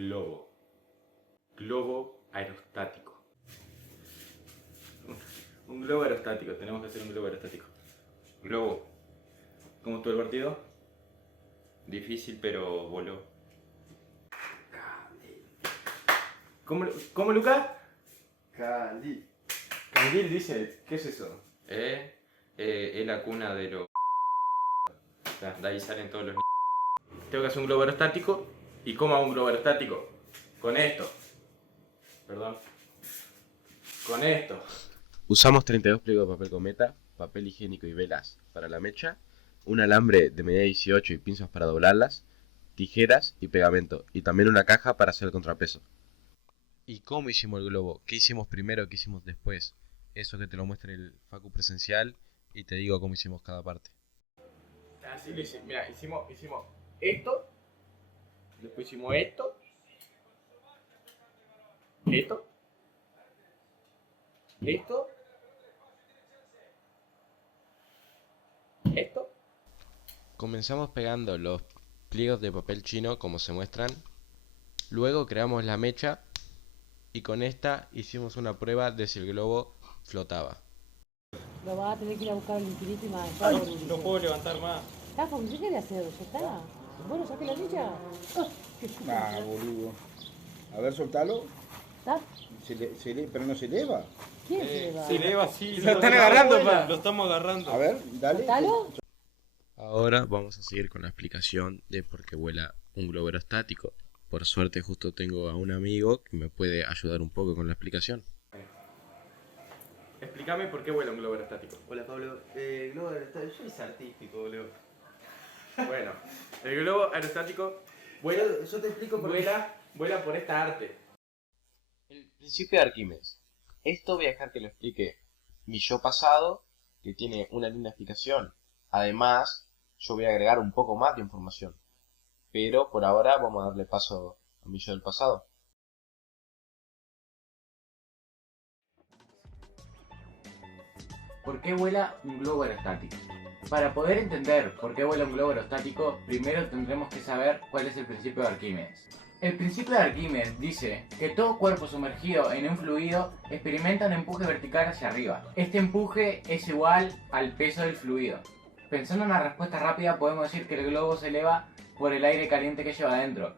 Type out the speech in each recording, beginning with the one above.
globo. Globo aerostático. Un globo aerostático, tenemos que hacer un globo aerostático. Globo. ¿Cómo estuvo el partido? Difícil, pero voló. ¿Cómo Lucas? Candil. Candil dice, ¿qué es eso? Es la cuna de los... De ahí salen todos los... Tengo que hacer un globo aerostático. ¿Y cómo hago un globo aerostático? Con esto. Perdón. Con esto. Usamos 32 pliegos de papel cometa, papel higiénico y velas para la mecha, un alambre de medida 18 y pinzas para doblarlas, tijeras y pegamento, y también una caja para hacer el contrapeso. ¿Y cómo hicimos el globo? ¿Qué hicimos primero? ¿Qué hicimos después? Eso que te lo muestre el Facu presencial y te digo cómo hicimos cada parte. Así lo hicimos. Mira, hicimos esto, después hicimos esto, esto, esto. Comenzamos pegando los pliegos de papel chino como se muestran. Luego creamos la mecha y con esta hicimos una prueba de si el globo flotaba. Lo vas a tener que ir a buscar al infinito y más. Ay, no puedo levantar más. ¿Está? ¿Por qué querés hacer? ¿Ya está? Bueno, saque la mecha. Ah, boludo. A ver, soltalo. ¿Está? Pero no se eleva. ¿Quién se le va? Se eleva así. Lo están agarrando, pa. Lo estamos agarrando. A ver, dale. ¿Soltalo? Ahora vamos a seguir con la explicación de por qué vuela un globo aerostático. Por suerte justo tengo a un amigo que me puede ayudar un poco con la explicación. Explícame por qué vuela un globo aerostático. Hola Pablo, globo aerostático, yo soy artístico, boludo. Bueno, el globo aerostático vuela, Yo te explico por qué. vuela por esta arte. El principio de Arquímedes. Esto voy a dejar que lo explique mi yo pasado, que tiene una linda explicación. Además, yo voy a agregar un poco más de información. Pero por ahora vamos a darle paso a mi yo del pasado. ¿Por qué vuela un globo aerostático? Para poder entender por qué vuela un globo aerostático, primero tendremos que saber cuál es el principio de Arquímedes. El principio de Arquímedes dice que todo cuerpo sumergido en un fluido experimenta un empuje vertical hacia arriba. Este empuje es igual al peso del fluido. Pensando en una respuesta rápida, podemos decir que el globo se eleva por el aire caliente que lleva adentro.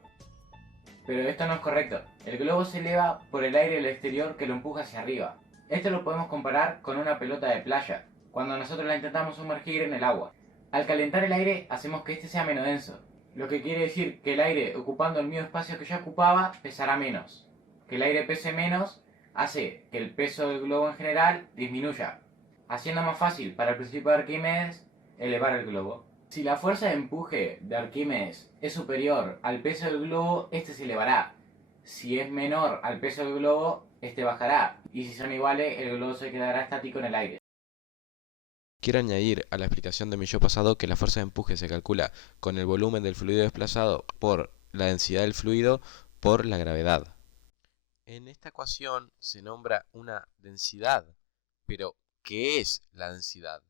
Pero esto no es correcto. El globo se eleva por el aire del exterior que lo empuja hacia arriba. Esto lo podemos comparar con una pelota de playa, cuando nosotros la intentamos sumergir en el agua. Al calentar el aire, hacemos que este sea menos denso, lo que quiere decir que el aire, ocupando el mismo espacio que ya ocupaba, pesará menos. Que el aire pese menos hace que el peso del globo en general disminuya, haciendo más fácil para el principio de Arquímedes elevar el globo. Si la fuerza de empuje de Arquímedes es superior al peso del globo, este se elevará. Si es menor al peso del globo, este bajará. Y si son iguales, el globo se quedará estático en el aire. Quiero añadir a la explicación de mi yo pasado que la fuerza de empuje se calcula con el volumen del fluido desplazado por la densidad del fluido por la gravedad. En esta ecuación se nombra una densidad, pero ¿qué es la densidad?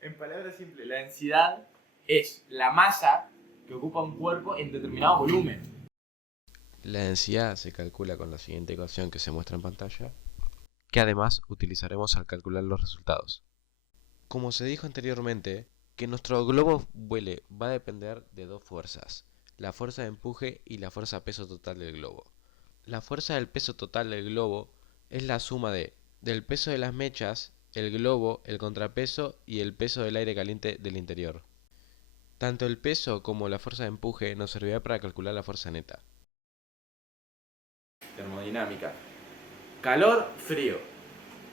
En palabras simples, la densidad es la masa que ocupa un cuerpo en determinado volumen. La densidad se calcula con la siguiente ecuación que se muestra en pantalla, que además utilizaremos al calcular los resultados. Como se dijo anteriormente, que nuestro globo vuele va a depender de dos fuerzas, la fuerza de empuje y la fuerza peso total del globo. La fuerza del peso total del globo es la suma del peso de las mechas, el globo, el contrapeso y el peso del aire caliente del interior. Tanto el peso como la fuerza de empuje nos servirá para calcular la fuerza neta. Termodinámica. Calor, frío.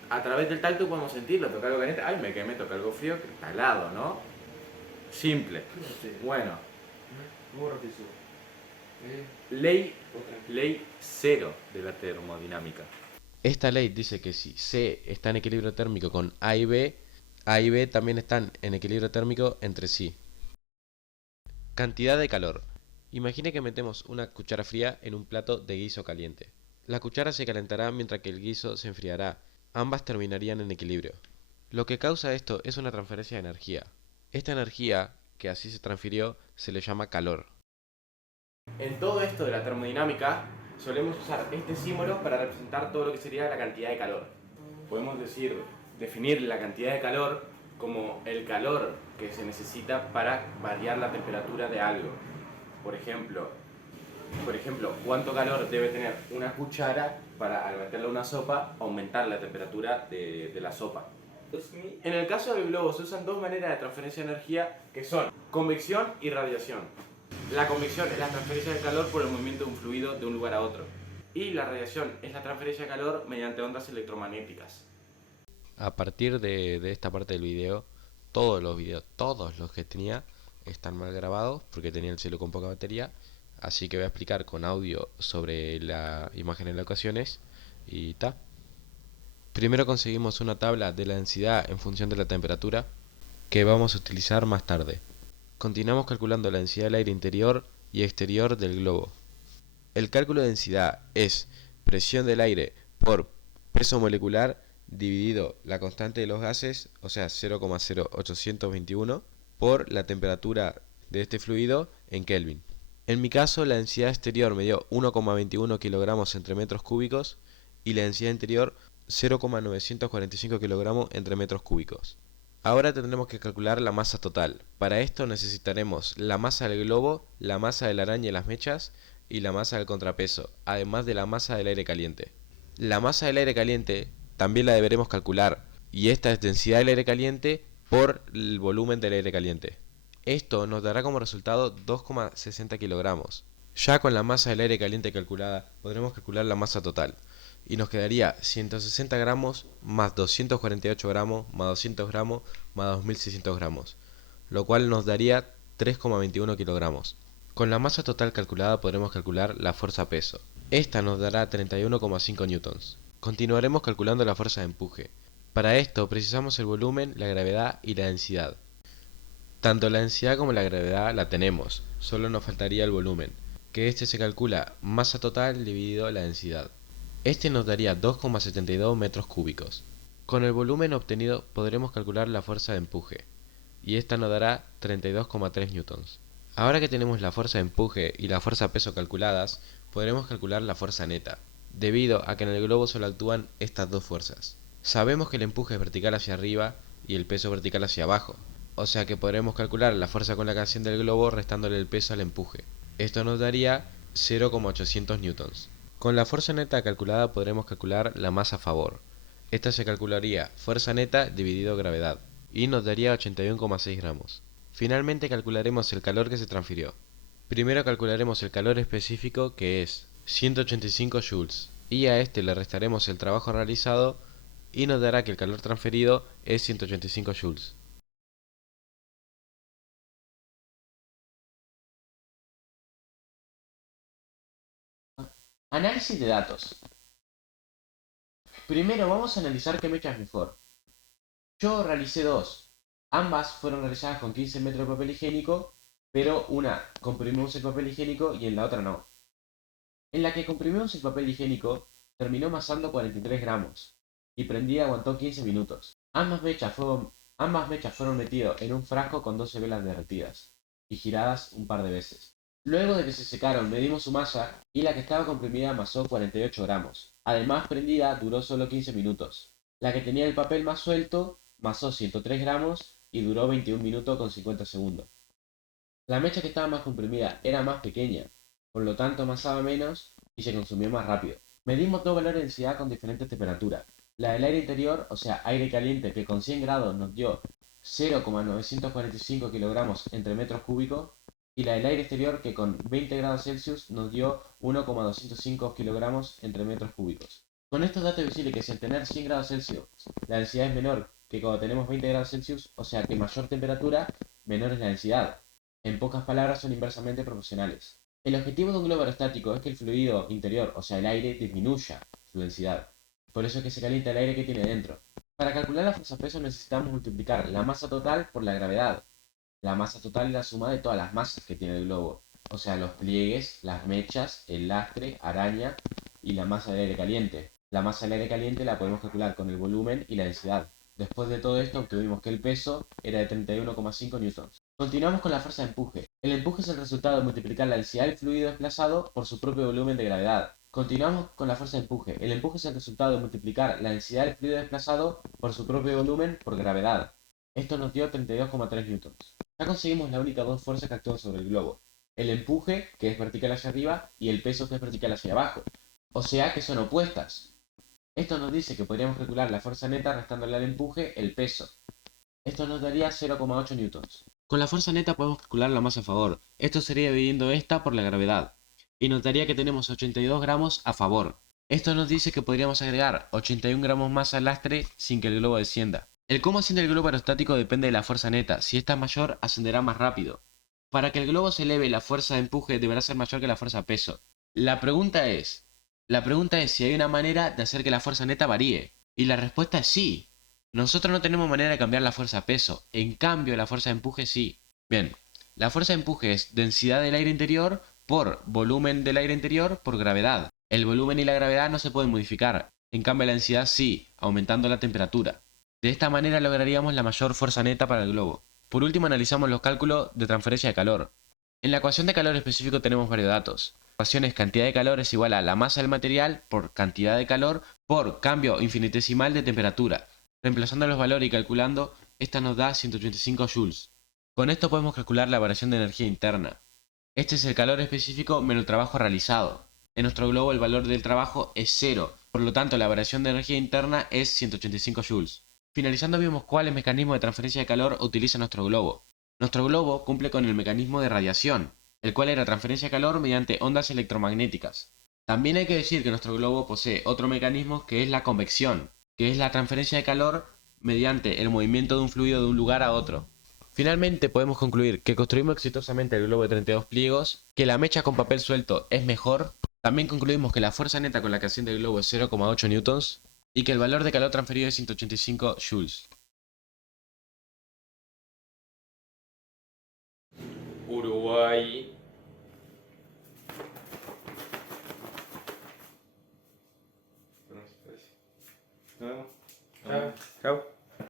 A través del tacto podemos sentirlo, tocar algo caliente. Ay, me quemé, tocar algo frío, que está helado, ¿no? Simple. Bueno. Ley cero de la termodinámica. Esta ley dice que si C está en equilibrio térmico con A y B también están en equilibrio térmico entre sí. Cantidad de calor. Imagine que metemos una cuchara fría en un plato de guiso caliente. La cuchara se calentará mientras que el guiso se enfriará. Ambas terminarían en equilibrio. Lo que causa esto es una transferencia de energía. Esta energía, que así se transfirió, se le llama calor. En todo esto de la termodinámica, solemos usar este símbolo para representar todo lo que sería la cantidad de calor. Podemos definir la cantidad de calor como el calor que se necesita para variar la temperatura de algo. Por ejemplo, cuánto calor debe tener una cuchara para, al meterle una sopa, aumentar la temperatura de la sopa. En el caso del globo se usan dos maneras de transferencia de energía que son convección y radiación. La convección es la transferencia de calor por el movimiento de un fluido de un lugar a otro. Y la radiación es la transferencia de calor mediante ondas electromagnéticas. A partir de esta parte del video, todos los que tenía, están mal grabados porque tenía el celu con poca batería. Así que voy a explicar con audio sobre la imagen en locaciones y ta. Primero conseguimos una tabla de la densidad en función de la temperatura que vamos a utilizar más tarde. Continuamos calculando la densidad del aire interior y exterior del globo. El cálculo de densidad es presión del aire por peso molecular dividido la constante de los gases, o sea 0,0821, por la temperatura de este fluido en Kelvin. En mi caso, la densidad exterior me dio 1,21 kilogramos entre metros cúbicos y la densidad interior 0,945 kilogramos entre metros cúbicos. Ahora tendremos que calcular la masa total. Para esto necesitaremos la masa del globo, la masa de la araña y las mechas y la masa del contrapeso, además de la masa del aire caliente. La masa del aire caliente también la deberemos calcular, y esta es densidad del aire caliente por el volumen del aire caliente. Esto nos dará como resultado 2,60 kilogramos. Ya con la masa del aire caliente calculada, podremos calcular la masa total, y nos quedaría 160 gramos más 248 gramos más 200 gramos más 2600 gramos, lo cual nos daría 3,21 kilogramos. Con la masa total calculada podremos calcular la fuerza peso. Esta nos dará 31,5 newtons. Continuaremos calculando la fuerza de empuje. Para esto precisamos el volumen, la gravedad y la densidad. Tanto la densidad como la gravedad la tenemos, solo nos faltaría el volumen, que este se calcula masa total dividido la densidad. Este nos daría 2,72 metros cúbicos. Con el volumen obtenido podremos calcular la fuerza de empuje, y esta nos dará 32,3 newtons. Ahora que tenemos la fuerza de empuje y la fuerza peso calculadas, podremos calcular la fuerza neta, debido a que en el globo solo actúan estas dos fuerzas. Sabemos que el empuje es vertical hacia arriba y el peso vertical hacia abajo, o sea que podremos calcular la fuerza con la acción del globo restándole el peso al empuje. Esto nos daría 0,800 newtons. Con la fuerza neta calculada podremos calcular la masa a favor. Esta se calcularía fuerza neta dividido gravedad, y nos daría 81,6 gramos. Finalmente calcularemos el calor que se transfirió. Primero calcularemos el calor específico, que es 185 joules, y a este le restaremos el trabajo realizado y nos dará que el calor transferido es 185 joules. Análisis de datos. Primero vamos a analizar qué mecha es mejor. Yo realicé dos. Ambas fueron realizadas con 15 metros de papel higiénico, pero una comprimimos el papel higiénico y en la otra no. En la que comprimimos el papel higiénico terminó masando 43 gramos y prendida aguantó 15 minutos. Ambas mechas fueron metidas en un frasco con 12 velas derretidas y giradas un par de veces. Luego de que se secaron medimos su masa y la que estaba comprimida amasó 48 gramos. Además prendida duró solo 15 minutos. La que tenía el papel más suelto masó 103 gramos y duró 21 minutos con 50 segundos. La mecha que estaba más comprimida era más pequeña, por lo tanto amasaba menos y se consumió más rápido. Medimos dos valores de densidad con diferentes temperaturas. La del aire interior, o sea aire caliente, que con 100 grados nos dio 0,945 kilogramos entre metros cúbicos, y la del aire exterior, que con 20 grados Celsius nos dio 1,205 kilogramos entre metros cúbicos. Con estos datos es visible que si al tener 100 grados Celsius la densidad es menor que cuando tenemos 20 grados Celsius, o sea que mayor temperatura, menor es la densidad. En pocas palabras son inversamente proporcionales. El objetivo de un globo aerostático es que el fluido interior, o sea el aire, disminuya su densidad. Por eso es que se calienta el aire que tiene dentro. Para calcular la fuerza peso necesitamos multiplicar la masa total por la gravedad. La masa total es la suma de todas las masas que tiene el globo, o sea los pliegues, las mechas, el lastre, araña y la masa del aire caliente. La masa del aire caliente la podemos calcular con el volumen y la densidad. Después de todo esto obtuvimos que el peso era de 31,5 newtons. Continuamos con la fuerza de empuje. El empuje es el resultado de multiplicar la densidad del fluido desplazado por su propio volumen de gravedad. Continuamos con la fuerza de empuje. El empuje es el resultado de multiplicar la densidad del fluido desplazado por su propio volumen por gravedad. Esto nos dio 32,3 newtons. Ya conseguimos las únicas dos fuerzas que actúan sobre el globo. El empuje, que es vertical hacia arriba, y el peso, que es vertical hacia abajo. O sea que son opuestas. Esto nos dice que podríamos calcular la fuerza neta restándole al empuje el peso. Esto nos daría 0,8 newtons. Con la fuerza neta podemos calcular la masa a favor. Esto sería dividiendo esta por la gravedad. Y nos daría que tenemos 82 gramos a favor. Esto nos dice que podríamos agregar 81 gramos más al lastre sin que el globo descienda. El cómo asciende el globo aerostático depende de la fuerza neta. Si esta es mayor, ascenderá más rápido. Para que el globo se eleve, la fuerza de empuje deberá ser mayor que la fuerza peso. La pregunta es si hay una manera de hacer que la fuerza neta varíe. Y la respuesta es sí. Nosotros no tenemos manera de cambiar la fuerza peso. En cambio, la fuerza de empuje sí. Bien, la fuerza de empuje es densidad del aire interior por volumen del aire interior por gravedad. El volumen y la gravedad no se pueden modificar. En cambio, la densidad sí, aumentando la temperatura. De esta manera lograríamos la mayor fuerza neta para el globo. Por último, analizamos los cálculos de transferencia de calor. En la ecuación de calor específico tenemos varios datos. La ecuación es cantidad de calor es igual a la masa del material por cantidad de calor por cambio infinitesimal de temperatura. Reemplazando los valores y calculando, esta nos da 185 joules. Con esto podemos calcular la variación de energía interna. Este es el calor específico menos el trabajo realizado. En nuestro globo el valor del trabajo es 0, por lo tanto la variación de energía interna es 185 joules. Finalizando vimos cuáles mecanismos de transferencia de calor utiliza nuestro globo. Nuestro globo cumple con el mecanismo de radiación, el cual era transferencia de calor mediante ondas electromagnéticas. También hay que decir que nuestro globo posee otro mecanismo que es la convección, que es la transferencia de calor mediante el movimiento de un fluido de un lugar a otro. Finalmente podemos concluir que construimos exitosamente el globo de 32 pliegos, que la mecha con papel suelto es mejor. También concluimos que la fuerza neta con la que asciende el globo es 0,8 newtons y que el valor de calor transferido es 185 joules. Uruguay